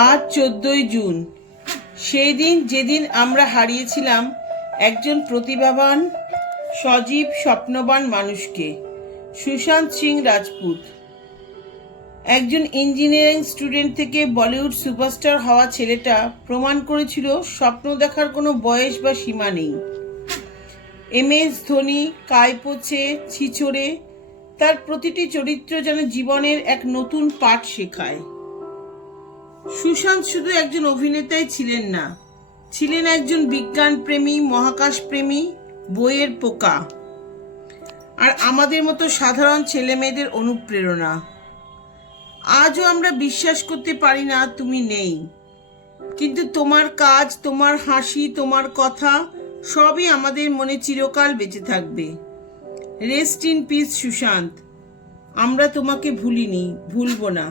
আজ 14ই জুন, সেই দিন যেদিন আমরা হারিয়েছিলাম একজন প্রতিভাবান, সজীব, স্বপ্নবান মানুষকে, সুশান্ত সিং রাজপুত। একজন ইঞ্জিনিয়ারিং স্টুডেন্ট থেকে বলিউড সুপারস্টার হওয়া ছেলেটা প্রমাণ করেছিল স্বপ্ন দেখার কোনো বয়স বা সীমা নেই। MS ধোনি, কায়পোছে, ছিছড়ে, তার প্রতিটি চরিত্র যেন জীবনের এক নতুন পাঠ শেখায়। সুশান্ত শুধু একজন অভিনেতাই ছিলেন না, ছিলেন একজন বিজ্ঞানপ্রেমী, মহাকাশপ্রেমী, বইয়ের পোকা, আর আমাদের মতো সাধারণ ছেলেমেয়েদের অনুপ্রেরণা। আজও আমরা বিশ্বাস করতে পারি না তুমি নেই, কিন্তু তোমার কাজ, তোমার হাসি, তোমার কথা সবই আমাদের মনে চিরকাল বেঁচে থাকবে। Rest in peace Sushant. আমরা তোমাকে ভুলিনি, ভুলবো না।